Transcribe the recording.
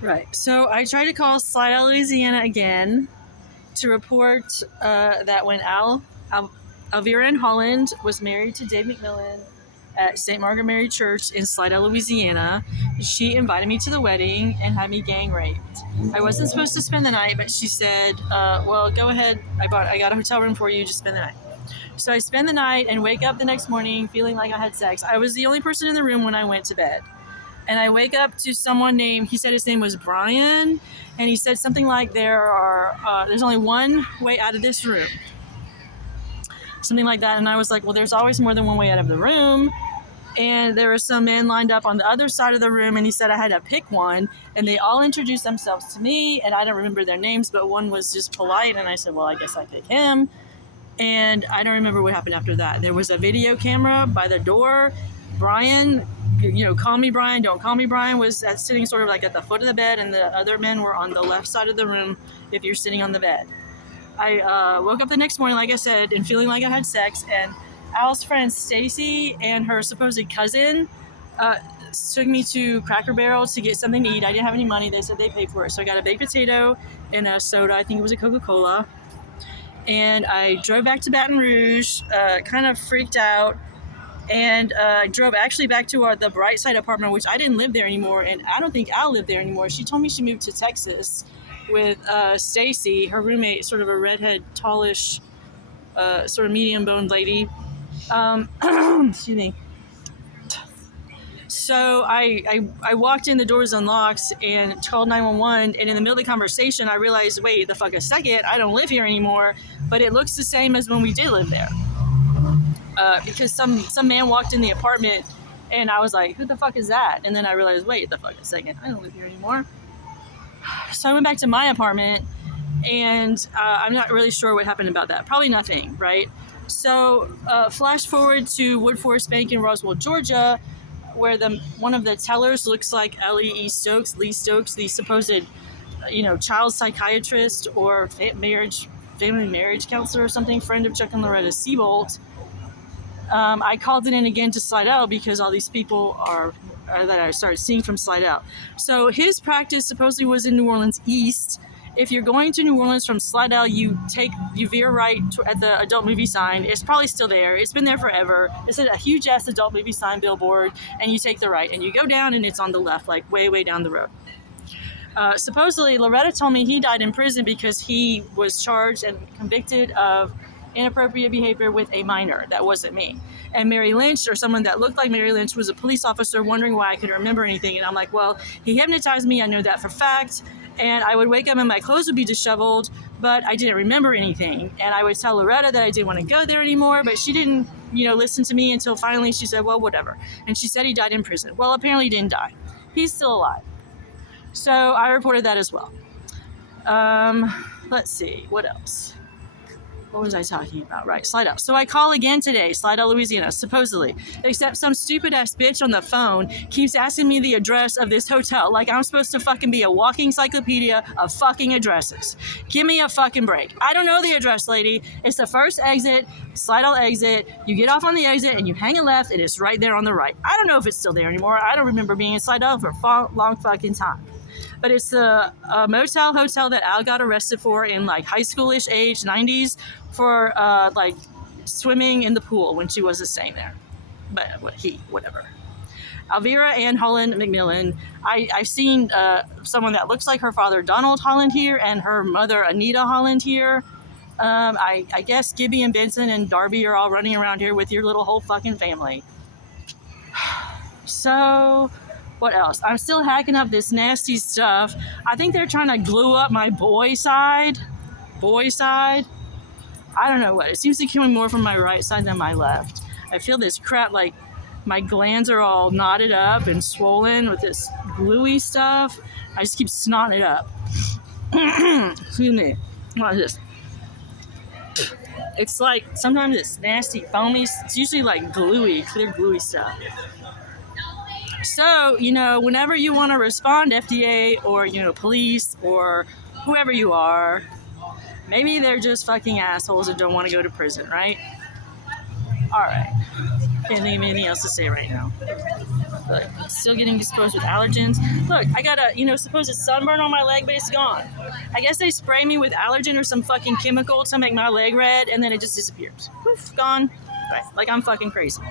Right. So I tried to call Slidell, Louisiana again to report that when Alvera Ann Holland was married to Dave McMillan at St. Margaret Mary Church in Slidell, Louisiana, she invited me to the wedding and had me gang raped. I wasn't supposed to spend the night, but she said, well, go ahead. I got a hotel room for you. Just spend the night. So I spend the night and wake up the next morning feeling like I had sex. I was the only person in the room when I went to bed. And I wake up to someone named, he said his name was Brian, and he said something like there's only one way out of this room. Something like that. And I was like, well, there's always more than one way out of the room. And there were some men lined up on the other side of the room, and he said I had to pick one, and they all introduced themselves to me, and I don't remember their names, but one was just polite, and I said, well, I guess I pick him. And I don't remember what happened after that. There was a video camera by the door. Brian, call me Brian, don't call me Brian, was sitting sort of like at the foot of the bed, and the other men were on the left side of the room if you're sitting on the bed. I woke up the next morning, like I said, and feeling like I had sex, and Al's friend Stacy and her supposed cousin took me to Cracker Barrel to get something to eat. I didn't have any money. They said they paid for it. So I got a baked potato and a soda. I think it was a Coca-Cola. And I drove back to Baton Rouge, kind of freaked out. And I drove actually back to the Brightside apartment, which I didn't live there anymore. And I don't think Al lived there anymore. She told me she moved to Texas with Stacy, her roommate, sort of a redhead, tallish, sort of medium-boned lady. Excuse me. So I walked in, the doors unlocked, and called 911. And in the middle of the conversation, I realized, wait the fuck a second, I don't live here anymore. But it looks the same as when we did live there. Because some man walked in the apartment, and I was like, who the fuck is that? And then I realized, wait the fuck a second, I don't live here anymore. So I went back to my apartment, and I'm not really sure what happened about that. Probably nothing, right? So flash forward to Woodforest Bank in Roswell, Georgia, where one of the tellers looks like Lee Stokes, the supposed, child psychiatrist or family marriage counselor or something, friend of Chuck and Loretta Seabolt. I called it in again to Slidell because all these people are that I started seeing from Slidell. So his practice supposedly was in New Orleans East. If you're going to New Orleans from Slidell, you veer right at the adult movie sign. It's probably still there. It's been there forever. It's a huge ass adult movie sign billboard, and you take the right, and you go down, and it's on the left, like way, way down the road. Supposedly, Loretta told me he died in prison because he was charged and convicted of inappropriate behavior with a minor. That wasn't me. And Mary Lynch, or someone that looked like Mary Lynch, was a police officer wondering why I couldn't remember anything. And I'm like, well, he hypnotized me. I know that for fact. And I would wake up and my clothes would be disheveled, but I didn't remember anything. And I would tell Loretta that I didn't want to go there anymore, but she didn't, listen to me until finally she said, well, whatever. And she said he died in prison. Well, apparently he didn't die. He's still alive. So I reported that as well. Let's see, what else? What was I talking about? Right, Slidell. So I call again today, Slidell, Louisiana, supposedly. Except some stupid ass bitch on the phone keeps asking me the address of this hotel like I'm supposed to fucking be a walking encyclopedia of fucking addresses. Give me a fucking break. I don't know the address, lady. It's the first exit, Slidell exit. You get off on the exit and you hang a left and it's right there on the right. I don't know if it's still there anymore. I don't remember being in Slidell for a long fucking time. But it's the hotel that Al got arrested for in like high schoolish age, 90s, for like swimming in the pool when she wasn't staying there. But whatever. Alvera Ann Holland McMillan. I've seen someone that looks like her father, Donald Holland, here, and her mother, Anita Holland, here. I guess Gibby and Benson and Darby are all running around here with your little whole fucking family. So what else? I'm still hacking up this nasty stuff. I think they're trying to glue up my boy side. I don't know what. It seems to be coming more from my right side than my left. I feel this crap, like my glands are all knotted up and swollen with this gluey stuff. I just keep snotting it up. Excuse me. What is this? It's like, sometimes it's nasty, foamy. It's usually like gluey, clear gluey stuff. So, whenever you want to respond, FDA or, police or whoever you are, maybe they're just fucking assholes that don't want to go to prison, right? All right. Can't think of anything else to say right now. Look, still getting exposed with allergens. Look, I got a, supposed sunburn on my leg, but it's gone. I guess they spray me with allergen or some fucking chemical to make my leg red, and then it just disappears. Poof, gone. Right. Like I'm fucking crazy.